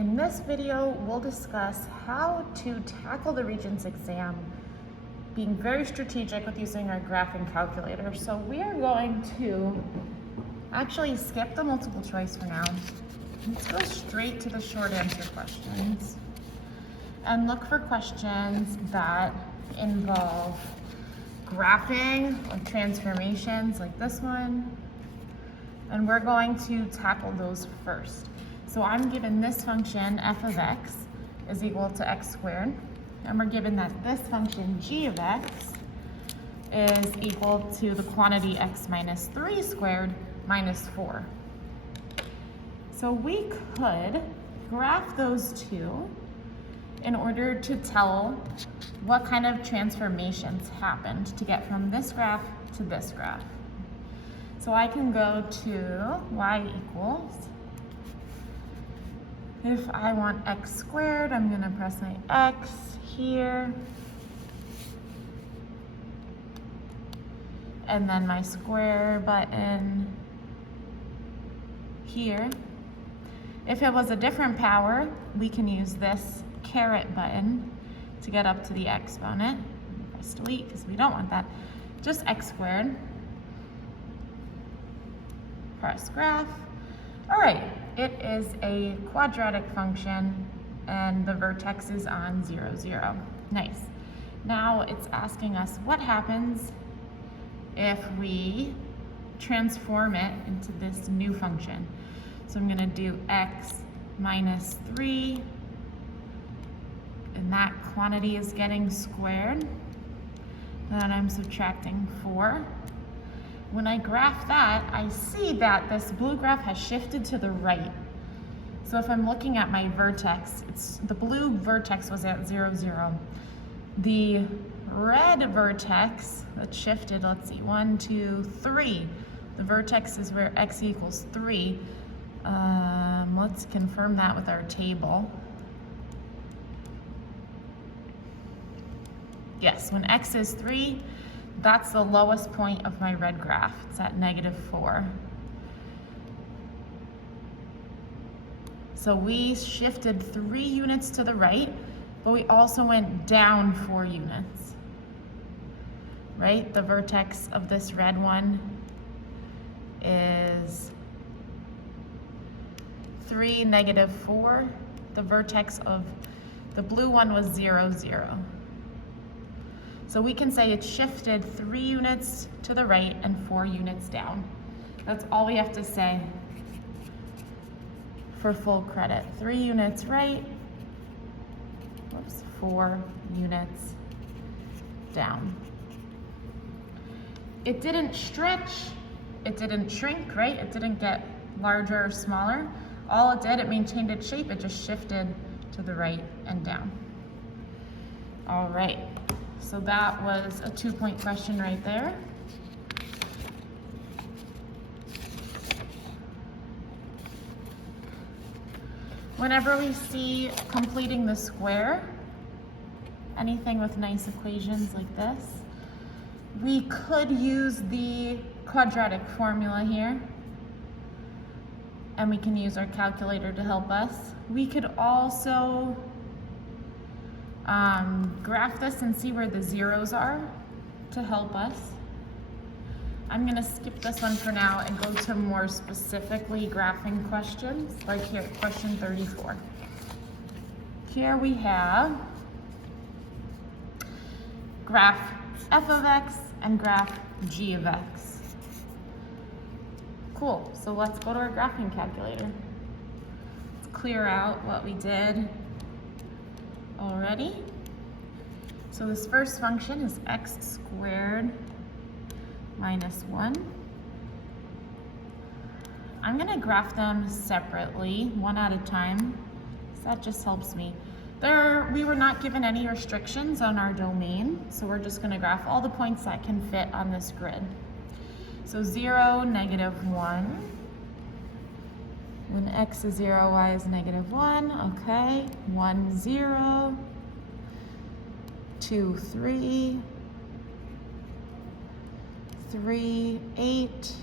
In this video, we'll discuss how to tackle the Regents exam, being very strategic with using our graphing calculator. So we are going to actually skip the multiple choice for now. Let's go straight to the short answer questions and look for questions that involve graphing or transformations like this one. And we're going to tackle those first. So I'm given this function, f of x, is equal to x squared. And we're given that this function, g of x, is equal to the quantity x minus 3 squared minus 4. So we could graph those two in order to tell what kind of transformations happened to get from this graph to this graph. So I can go to y equals, if I want x squared, I'm going to press my x here, and then my square button here. If it was a different power, we can use this caret button to get up to the exponent. Press delete because we don't want that. Just x squared. Press graph. All right, it is a quadratic function and the vertex is on 0, 0. Nice. Now it's asking us what happens if we transform it into this new function. So I'm gonna do x minus 3, and that quantity is getting squared. And then I'm subtracting 4. When I graph that, I see that this blue graph has shifted to the right. So if I'm looking at my vertex, the blue vertex was at 0, 0. The red vertex that shifted, let's see, 1, 2, 3. The vertex is where x equals 3. Let's confirm that with our table. Yes, when x is 3, that's the lowest point of my red graph. It's at -4. So we shifted 3 units to the right, but we also went down 4 units, right? The vertex of this red one is 3, -4. The vertex of the blue one was 0, 0. So we can say it shifted 3 units to the right and 4 units down. That's all we have to say for full credit. 3 units right, 4 units down. It didn't stretch, it didn't shrink, right? It didn't get larger or smaller. All it did, it maintained its shape, it just shifted to the right and down. All right. So that was a 2-point question right there. Whenever we see completing the square, anything with nice equations like this, we could use the quadratic formula here, and we can use our calculator to help us. We could also graph this and see where the zeros are to help us. I'm gonna skip this one for now and go to more specifically graphing questions, like here, question 34. Here we have graph f of x and graph g of x. Cool, so let's go to our graphing calculator. Let's clear out what we did already. So this first function is x squared minus 1. I'm gonna graph them separately, one at a time, so that just helps me. We were not given any restrictions on our domain, so we're just gonna graph all the points that can fit on this grid. So 0, -1. When x is 0, y is -1, okay. 1, 0, 2, 3, 3, 8,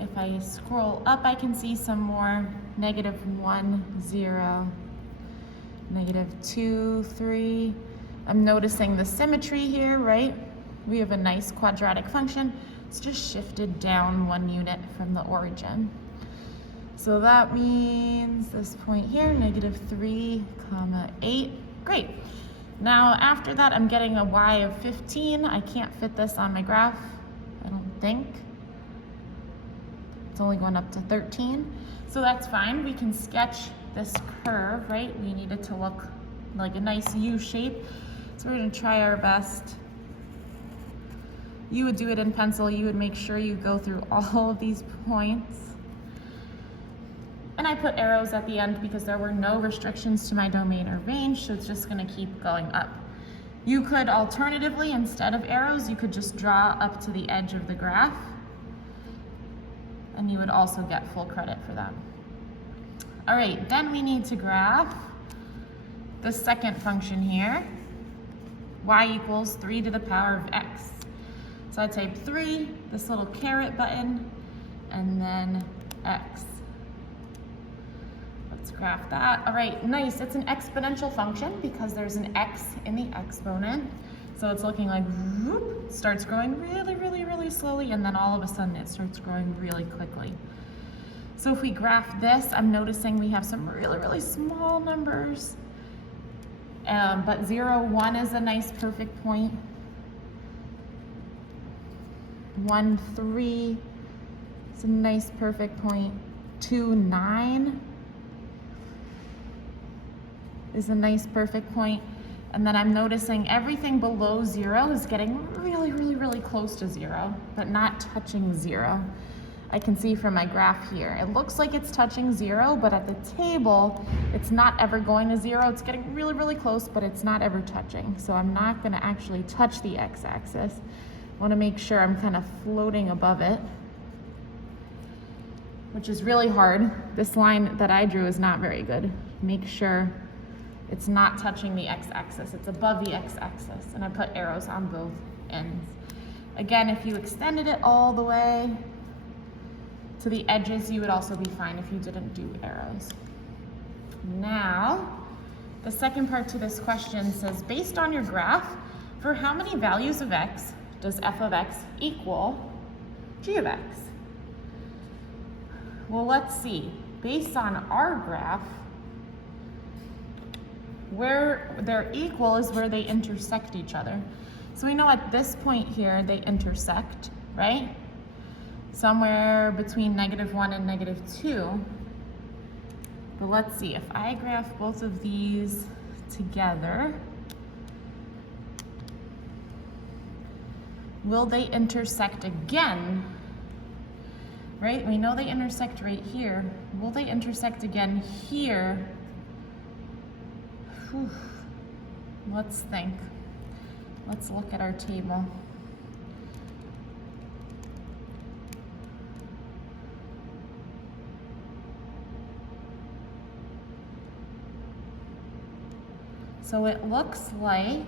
If I scroll up, I can see some more. -1, 0, -2, 3. I'm noticing the symmetry here, right? We have a nice quadratic function. It's just shifted down 1 unit from the origin. So that means this point here, -3, 8. Great. Now after that, I'm getting a y of 15. I can't fit this on my graph, I don't think. It's only going up to 13. So that's fine. We can sketch this curve, right? We need it to look like a nice U shape. So we're gonna try our best. You would do it in pencil. You would make sure you go through all of these points. And I put arrows at the end because there were no restrictions to my domain or range, so it's just gonna keep going up. You could alternatively, instead of arrows, you could just draw up to the edge of the graph, and you would also get full credit for that. All right, then we need to graph the second function here, y equals 3 to the power of x. So I type 3, this little caret button, and then x. Let's graph that. All right, nice. It's an exponential function because there's an x in the exponent. So it's looking like whoop, starts growing really, really, really slowly, and then all of a sudden it starts growing really quickly. So if we graph this, I'm noticing we have some really, really small numbers. But 0, 1 is a nice perfect point. 1, 3 is a nice perfect point. 2, 9 is a nice perfect point. And then I'm noticing everything below 0 is getting really, really, really close to 0, but not touching 0. I can see from my graph here. It looks like it's touching 0, but at the table, it's not ever going to 0. It's getting really, really close, but it's not ever touching. So I'm not gonna actually touch the x-axis. I wanna make sure I'm kind of floating above it, which is really hard. This line that I drew is not very good. Make sure it's not touching the x-axis. It's above the x-axis, and I put arrows on both ends. Again, if you extended it all the way to the edges, you would also be fine if you didn't do arrows. Now, the second part to this question says, based on your graph, for how many values of x does f of x equal g of x? Well, let's see. Based on our graph, where they're equal is where they intersect each other. So we know at this point here, they intersect, right? Somewhere between -1 and -2. But let's see, if I graph both of these together, will they intersect again? Right, we know they intersect right here. Will they intersect again here? Whew. Let's think. Let's look at our table. So it looks like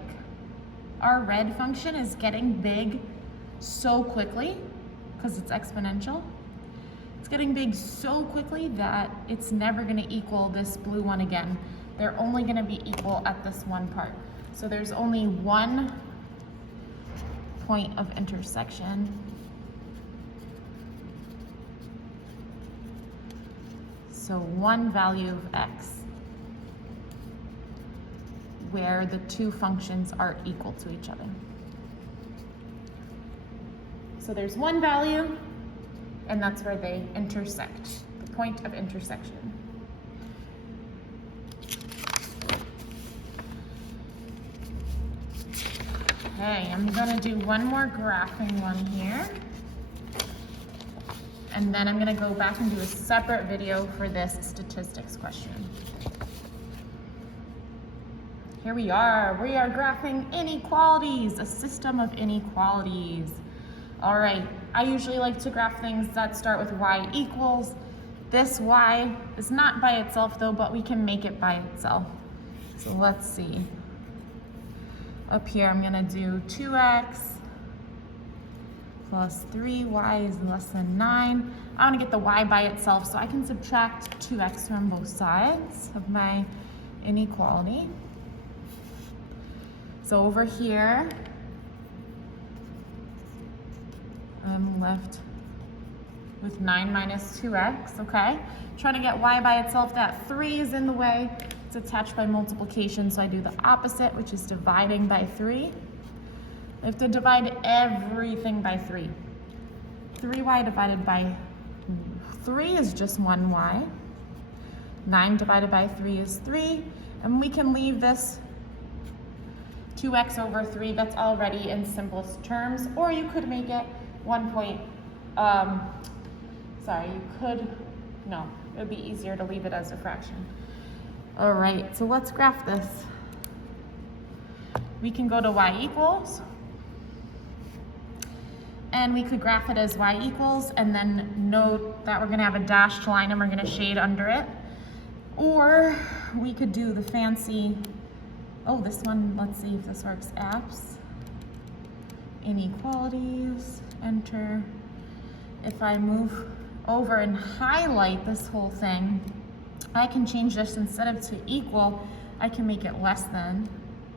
our red function is getting big so quickly because it's exponential. It's getting big so quickly that it's never going to equal this blue one again. They're only going to be equal at this one part. So there's only one point of intersection. So one value of x where the two functions are equal to each other. So there's one value, and that's where they intersect, the point of intersection. Okay, I'm gonna do one more graphing one here, and then I'm gonna go back and do a separate video for this statistics question. Here we are graphing inequalities, a system of inequalities. All right, I usually like to graph things that start with y equals. This y is not by itself though, but we can make it by itself. So let's see. Up here, I'm gonna do 2x plus 3y is less than 9. I want to get the y by itself, so I can subtract 2x from both sides of my inequality. So over here, I'm left with 9 minus 2x, okay? Trying to get y by itself, that 3 is in the way. It's attached by multiplication, so I do the opposite, which is dividing by 3. I have to divide everything by 3. 3y divided by 3 is just 1y. 9 divided by 3 is 3. And we can leave this 2x over 3, that's already in simplest terms. Or you could make it it would be easier to leave it as a fraction. All right, so let's graph this. We can go to y equals. And we could graph it as y equals and then note that we're gonna have a dashed line and we're gonna shade under it. Or we could do the fancy, this one, let's see if this works, apps, inequalities, enter. If I move over and highlight this whole thing, I can change this, instead of to equal, I can make it less than,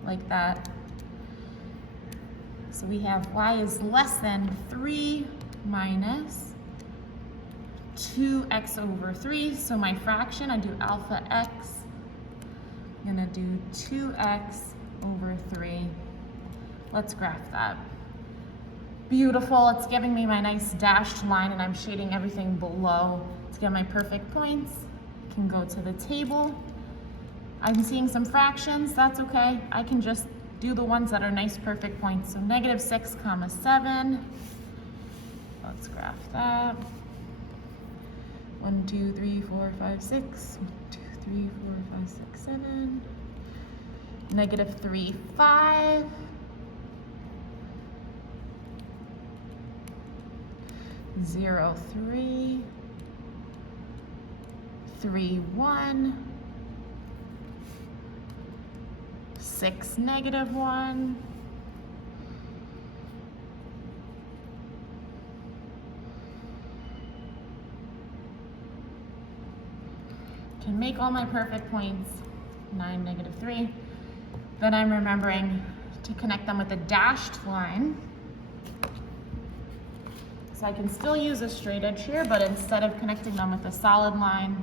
like that. So we have y is less than 3 minus 2x over 3. So my fraction, I do alpha x. I'm gonna do 2x over 3. Let's graph that. Beautiful, it's giving me my nice dashed line and I'm shading everything below to get my perfect points. I can go to the table. I'm seeing some fractions, that's okay. I can just do the ones that are nice perfect points. So -6, 7. Let's graph that. 1, 2, 3, 4, 5, 6. 1, 2, 3, 4, 5, 6, 7. -3, 5. 0, 3. 3, 1. 6, -1. Can make all my perfect points. 9, -3. Then I'm remembering to connect them with a dashed line. So I can still use a straight edge here, but instead of connecting them with a solid line,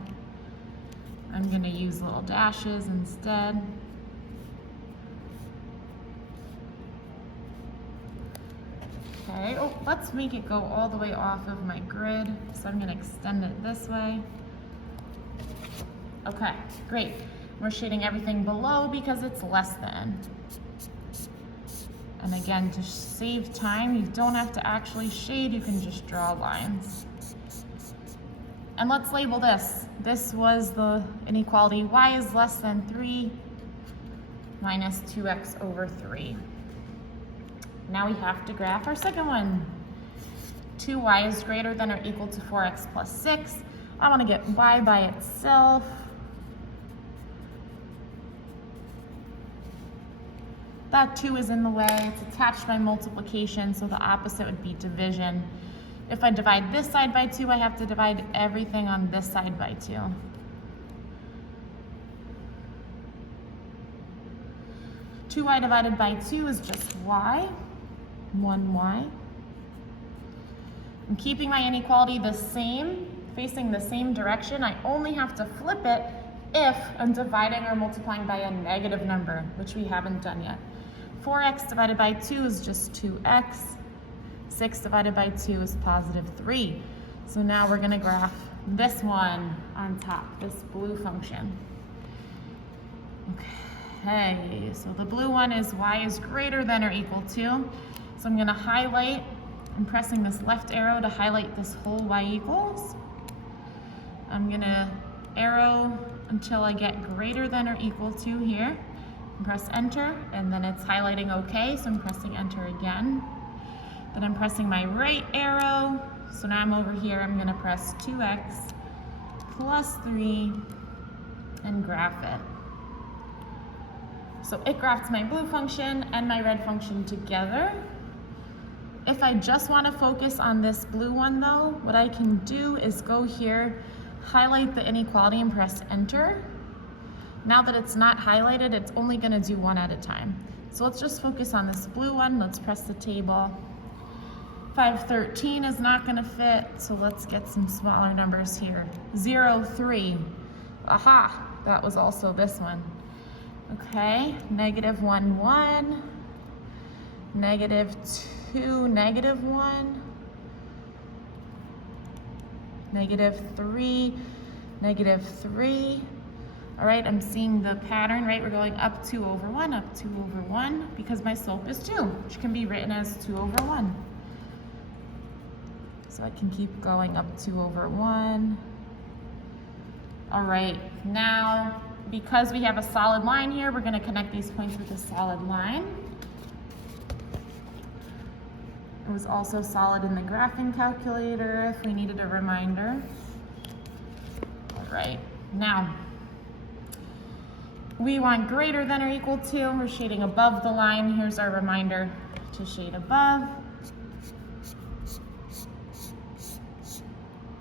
I'm going to use little dashes instead. Okay, let's make it go all the way off of my grid. So I'm going to extend it this way. Okay, great. We're shading everything below because it's less than. And again, to save time, you don't have to actually shade, you can just draw lines. And let's label this. This was the inequality, y is less than 3 minus 2x over 3. Now we have to graph our second one. 2y is greater than or equal to 4x plus 6. I want to get y by itself. That 2 is in the way, it's attached by multiplication, so the opposite would be division. If I divide this side by 2, I have to divide everything on this side by 2. 2y divided by 2 is just y, 1y. I'm keeping my inequality the same, facing the same direction. I only have to flip it if I'm dividing or multiplying by a negative number, which we haven't done yet. 4x divided by 2 is just 2x. 6 divided by 2 is positive 3. So now we're going to graph this one on top, this blue function. Okay, so the blue one is y is greater than or equal to. So I'm going to highlight, I'm pressing this left arrow to highlight this whole y equals. I'm going to arrow until I get greater than or equal to here. Press enter, and then it's highlighting okay, so I'm pressing enter again. Then I'm pressing my right arrow, so now I'm over here, I'm gonna press 2x plus 3 and graph it. So it graphs my blue function and my red function together. If I just want to focus on this blue one though, what I can do is go here, highlight the inequality and press enter. Now that it's not highlighted, it's only going to do one at a time. So let's just focus on this blue one. Let's press the table. 513 is not going to fit, so let's get some smaller numbers here. 0, 3. Aha, that was also this one. Okay, negative 1, 1. Negative 2, negative 1. Negative 3, negative 3. All right, I'm seeing the pattern, right? We're going up 2 over 1, up 2 over 1, because my slope is 2, which can be written as 2 over 1. So I can keep going up 2 over 1. All right, now, because we have a solid line here, we're gonna connect these points with a solid line. It was also solid in the graphing calculator if we needed a reminder. All right, now, we want greater than or equal to. We're shading above the line. Here's our reminder to shade above.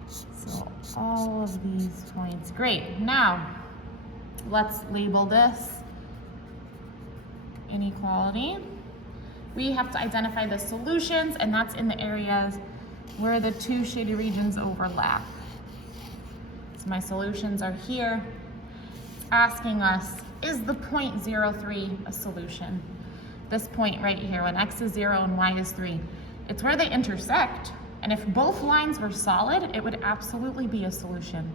So all of these points. Great. Now, let's label this inequality. We have to identify the solutions, and that's in the areas where the two shaded regions overlap. So my solutions are here. It's asking us, is the point 0, 3 a solution? This point right here, when x is 0 and y is 3. It's where they intersect, and if both lines were solid, it would absolutely be a solution.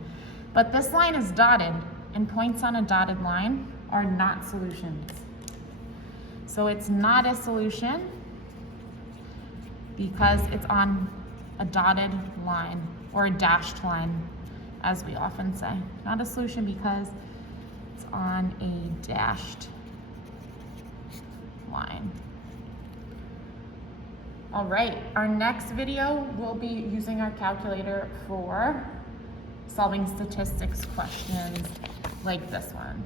But this line is dotted, and points on a dotted line are not solutions. So it's not a solution because it's on a dotted line, or a dashed line, as we often say. Not a solution because it's on a dashed line. All right, our next video, we'll be using our calculator for solving statistics questions like this one.